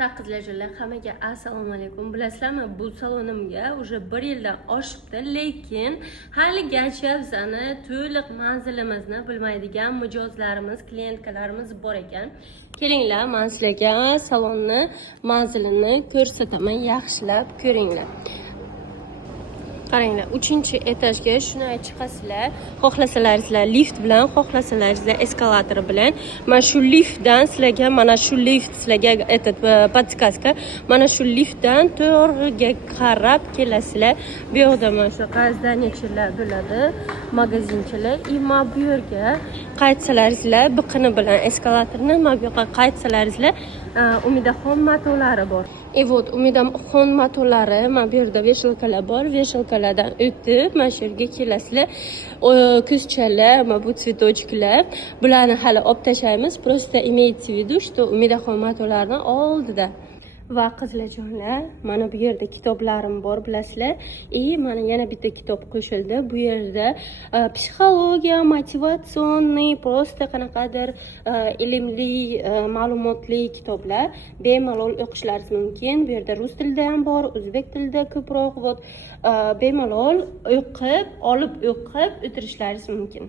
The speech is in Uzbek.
Taqizlarlar, hammaga assalomu alaykum. Bilasizlarmi, bu salonimga уже 1 yildan oshibdi, lekin haligacha bizani to'liq manzilimizni bilmaydigan mijozlarimiz, klientkalarimiz bor ekan. Kelinglar, men sizlarga salonni manzilini ko'rsataman, yaxshilab ko'ringlar. Qaranglar, 3-etajga shunday chiqasizlar. Xohlasalaringizlar lift bilan, xohlasalaringizlar eskalator bilan. Mana shu liftdan sizlarga, mana shu lift sizlarga podskaska, mana shu liftdan to'g'riga qarab kelasizlar. Bu yoqda mana shu qazdaniyachilar bo'ladi, magazinchilar. Mana bu yerga qaytsalaringizlar, biqini bilan eskalatorni, mana bu yoqqa qaytsalaringizlar, Umidaxon matolari bor. Вот, Umidaxon matolari, mana bu yerda veshelkalar bor. Veshelkalardan o'tib, mana shu yerga kelasizlar. Ko'zchalar, mana bu tsvetochklar. Bularni hali olib tashlaymiz. Просто имейте в виду, что Umidaxon matolarining oldida. Va qizlarjonlar, mana bu yerda kitoblarim bor, bilasizlar. Mana yana bitta kitob qo'shildi. Bu yerda psixologiya, motivatsionniy, просто qanaqadir ilmli, ma'lumotli kitoblar bemalol o'qishlaringiz mumkin. Bu yerda rus tilida ham bor, o'zbek tilida ko'proq, bemalol olib o'qirishlaringiz mumkin.